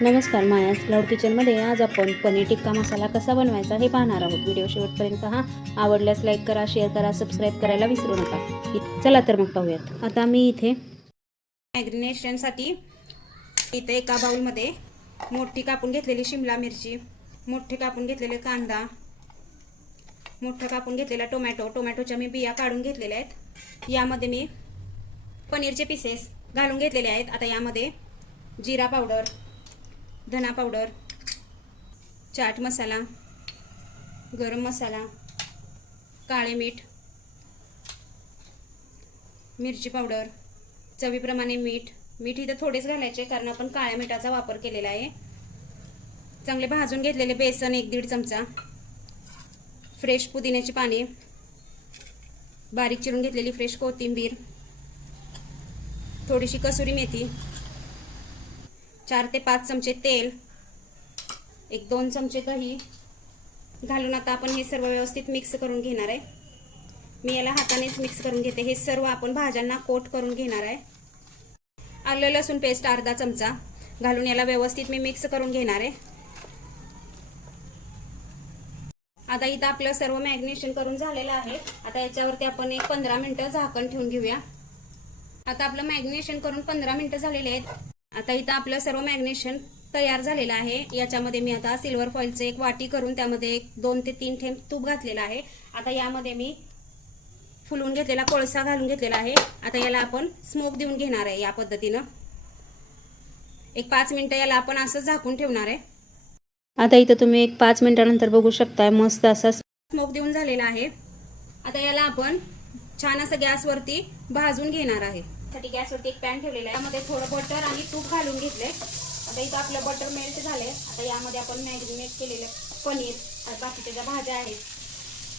नमस्कार मायास क्लाउड किचनमध्ये आज आपण पनीर टिक्का मसाला कसा बनवायचा हे पाहणार आहोत. व्हिडिओ शेवटपर्यंत हा. आवडल्यास लाईक करा शेअर करा सबस्क्राईब करायला विसरू नका. चला तर मग पाहूयात. आता मी इथे मॅग्रिनेशनसाठी इथे एका बाऊलमध्ये मोठी कापून घेतलेली शिमला मिरची मोठे कापून घेतलेले कांदा मोठं कापून घेतलेला टोमॅटो टोमॅटोच्या मी बिया काढून घेतलेल्या आहेत. यामध्ये मी पनीरचे पीसेस घालून घेतलेले आहेत. आता यामध्ये जिरा पावडर धना पावडर चाट मसाला गरम मसाला काळे मीठ मिरची पावडर चवीप्रमाणे मीठ. मीठ इथं थोडेच घालायचे कारण आपण काळ्या मिठाचा वापर केलेला आहे. चांगले भाजून घेतलेले बेसन एक दीड चमचा. फ्रेश पुदिन्याची पाने. बारीक चिरून घेतलेली फ्रेश कोथिंबीर. थोडीशी कसुरी मेथी. चार ते पाच चमचे तेल एक दोन चमचे दही. घालून आता आपण हे सर्व व्यवस्थित मिक्स करून घेणार आहे. मी याला हातानेच मिक्स करून घेते. हे सर्व आपण भाज्यांना कोट करून घेणार आहे. आलं लसूण पेस्ट अर्धा चमचा. घालून याला व्यवस्थित मी मिक्स करून घेणार आहे. आता इथं आपलं सर्व मॅग्नेशन करून झालेलं आहे. आता याच्यावरती आपण एक पंधरा मिनटं झाकण ठेवून घेऊया. आता आपलं मॅग्नेशन करून पंधरा मिनटं झालेले आहेत. आता इथं आपलं सर्व मॅग्नेशन तयार झालेलं आहे. याच्यामध्ये मी आता सिल्वर फॉईलचं एक वाटी करून त्यामध्ये एक दोन ते तीन थेंब तूप घातलेलं आहे. आता यामध्ये मी फुलवून घेतलेला कोळसा घालून घेतलेला आहे. आता याला आपण स्मोक देऊन घेणार आहे या पद्धतीनं. एक पाच मिनिटं याला आपण असं झाकून ठेवणार आहे. आता इथं तुम्ही एक पाच मिनिटानंतर बघू शकताय मस्त असा स्मोक देऊन झालेला आहे. आता याला आपण छान असं गॅसवरती भाजून घेणार आहे. साठी गॅसवरती एक पॅन ठेवलेला आहे. यामध्ये थोडं बटर आणि तूप घालून घेतले आता इथं आपलं बटर मेल्ट झाले आता यामध्ये आपण मॅरिनेट केलेलं पनीर आणि बाकीच्या ज्या भाज्या आहेत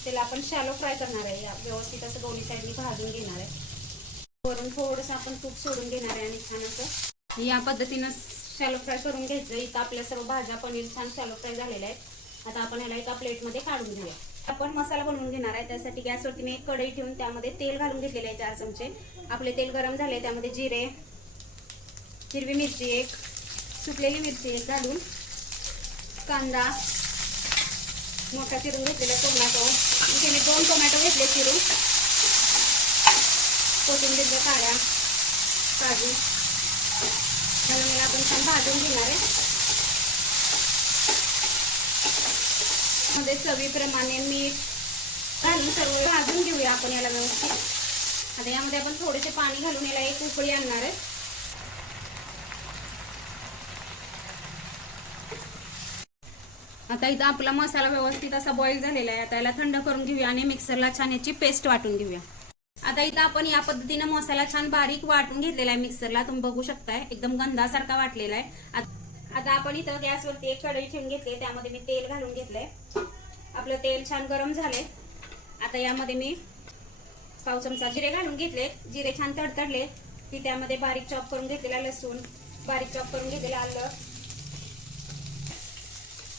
त्याला आपण शॅलो फ्राय करणार आहे. या व्यवस्थित असं दोन्ही साईडनी भाजून घेणार आहे. वरून थोडंसं आपण तूप सोडून घेणार आहे आणि छान असं या पद्धतीनं शॅलो फ्राय करून घ्यायचं. इथं आपल्या सर्व भाज्या पनीर छान शॅलो फ्राय झालेल्या आहेत. आता आपण याला एका प्लेटमध्ये काढून घेऊया. आपण मसाला बनवून घेणार आहे त्यासाठी गॅसवरती मी एक कढई ठेवून त्यामध्ये तेल घालून घेतलेले आहे चार चमचे. आपले तेल गरम झाले त्यामध्ये जिरे हिरवी मिरची एक सुकलेली मिरची एक घालून कांदा मोठा चिरून घेतलेला टोमॅटो इथे मी दोन टोमॅटो घेतले चिरून. कोथिंबीरच्या काळ्या काजू. घालून आपण छान भाजून घेणार आहे. मध्ये चवीप्रमाणे मीठ घालून सर्व भाजून घेऊया आपण याला व्यवस्थित आता यामध्ये आपण थोडेसे पाणी घालून याला एक उकळी आणणार आहे. आता इथं आपला मसाला व्यवस्थित असा बॉईल झालेला आहे. आता याला थंड करून घेऊया आणि मिक्सरला छान याची पेस्ट वाटून घेऊया. आता इथं आपण या पद्धतीनं मसाला छान बारीक वाटून घेतलेला आहे मिक्सरला तुम्ही बघू शकताय एकदम गंधासारखा वाटलेला आहे. आता आपण इथं गॅसवरती एक कढई ठेवून घेतली त्यामध्ये मी तेल घालून घेतलंय. आपलं तेल छान गरम झाले आता यामध्ये मी पाव चमचा जिरे घालून घेतले. जिरे छान तडतडले. की त्यामध्ये बारीक चॉप करून घेतलेला लसूण बारीक चॉप करून घेतलेलं आलं.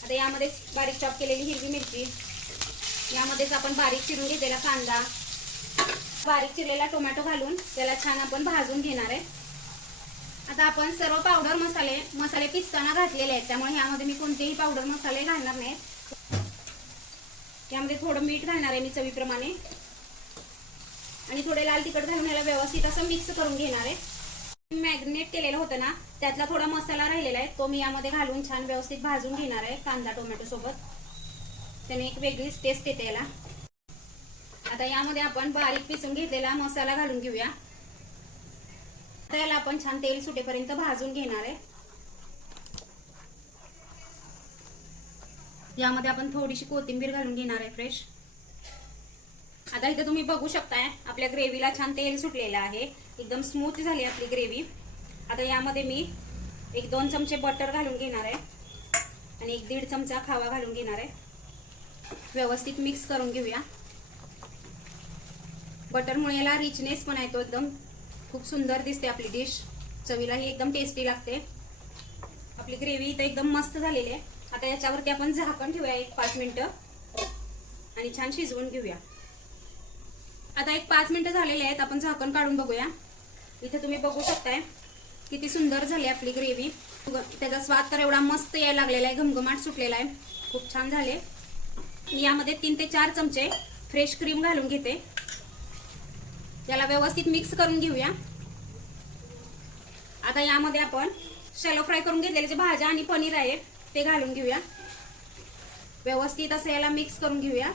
आता यामध्ये बारीक चॉप केलेली हिरवी मिरची. यामध्येच आपण बारीक चिरून घेतलेला कांदा. बारीक चिरलेला टोमॅटो घालून त्याला छान आपण भाजून घेणार आहे. आता आपण सर्व पावडर मसाले मसाले पिसताना घातलेले आहेत. त्यामुळे यामध्ये मी कोणतेही पावडर मसाले घालणार नाहीत. यामध्ये थोडं मीठ घालणार आहे मी चवीप्रमाणे. आणि थोडे लाल तिखट घालून याला व्यवस्थित असं मिक्स करून घेणार आहे. मॅग्नेट केलेलं होतं ना त्यातला थोडा मसाला राहिलेला आहे. तो मी यामध्ये घालून छान व्यवस्थित भाजून घेणार आहे कांदा टोमॅटो सोबत. त्याने एक वेगळीच टेस्ट येते याला. आता यामध्ये आपण बारीक पिसून घेतलेला मसाला घालून घेऊया. त्याला आपण छान तेल सुटेपर्यंत भाजून घेणार आहे. यामध्ये आपण थोडीशी कोथिंबीर घालून घेणार आहे फ्रेश आता इथं तुम्ही बघू शकताय आपल्या ग्रेव्हीला छान तेल सुटलेलं आहे. एकदम स्मूथ झाली आपली ग्रेव्ही आता यामध्ये मी एक दोन चमचे बटर घालून घेणार आहे. आणि एक दीड चमचा खावा घालून घेणार आहे. व्यवस्थित मिक्स करून घेऊया. बटरमुळे याला रिचनेस पण येतो एकदम खूप सुंदर दिसते आपली डिश चवीलाही एकदम टेस्टी लागते. आपली ग्रेव्ही इथं एकदम मस्त झालेली आहे. आता याच्यावरती आपण झाकण ठेवूया एक पाच मिनटं. आणि छान शिजवून घेऊया. आता एक पाच मिनटं झालेले आहेत. आपण झाकण काढून बघूया. इथे तुम्ही बघू शकताय किती सुंदर झाली आपली ग्रेव्ही त्याचा स्वाद तर एवढा मस्त यायला लागलेला आहे. घमघमाट सुटलेला आहे. खूप छान झाले. यामध्ये तीन ते चार चमचे फ्रेश क्रीम घालून घेते. याला व्यवस्थित मिक्स करून घेऊया. आता यामध्ये आपण शॅलो फ्राय करून घेतलेले जे भाज्या आणि पनीर आहे ते घालून घेऊया. व्यवस्थित असं याला मिक्स करून घेऊया.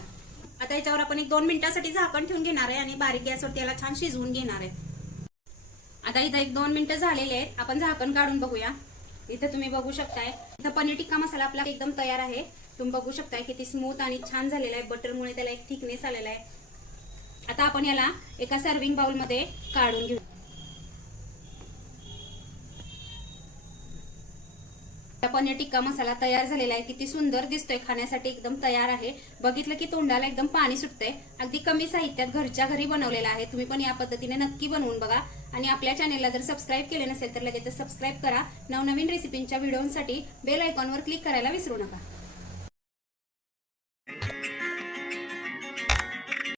आता याच्यावर आपण एक दोन मिनिटासाठी झाकण ठेवून घेणार आहे आणि बारीक गॅसवरती याला छान शिजवून घेणार आहे. आता इथं एक दोन मिनिटं झालेले आहेत. आपण झाकण काढून बघूया. इथं तुम्ही बघू शकताय. इथं पनीर टिक्का मसाला आपला एकदम तयार आहे. तुम्ही बघू शकताय किती स्मूथ आणि छान झालेला आहे. बटरमुळे त्याला एक थिकनेस आलेला आहे. आता आपण याला एका सर्विंग बाउलमध्ये काढून घेऊ. पनीर टिक्का मसाला तयार झालेला आहे. किती सुंदर दिसतोय. खाण्यासाठी एकदम तयार आहे. बघितलं की तोंडाला एकदम पाणी सुटतंय. अगदी कमी साहित्यात घरच्या घरी बनवलेला आहे. तुम्ही पण या पद्धतीने नक्की बनवून बघा. आणि आपल्या चॅनेलला जर सबस्क्राईब केले नसेल तर लगेच सबस्क्राईब करा. नवनवीन रेसिपींच्या व्हिडिओसाठी बेल आयकॉनवर क्लिक करायला विसरू नका.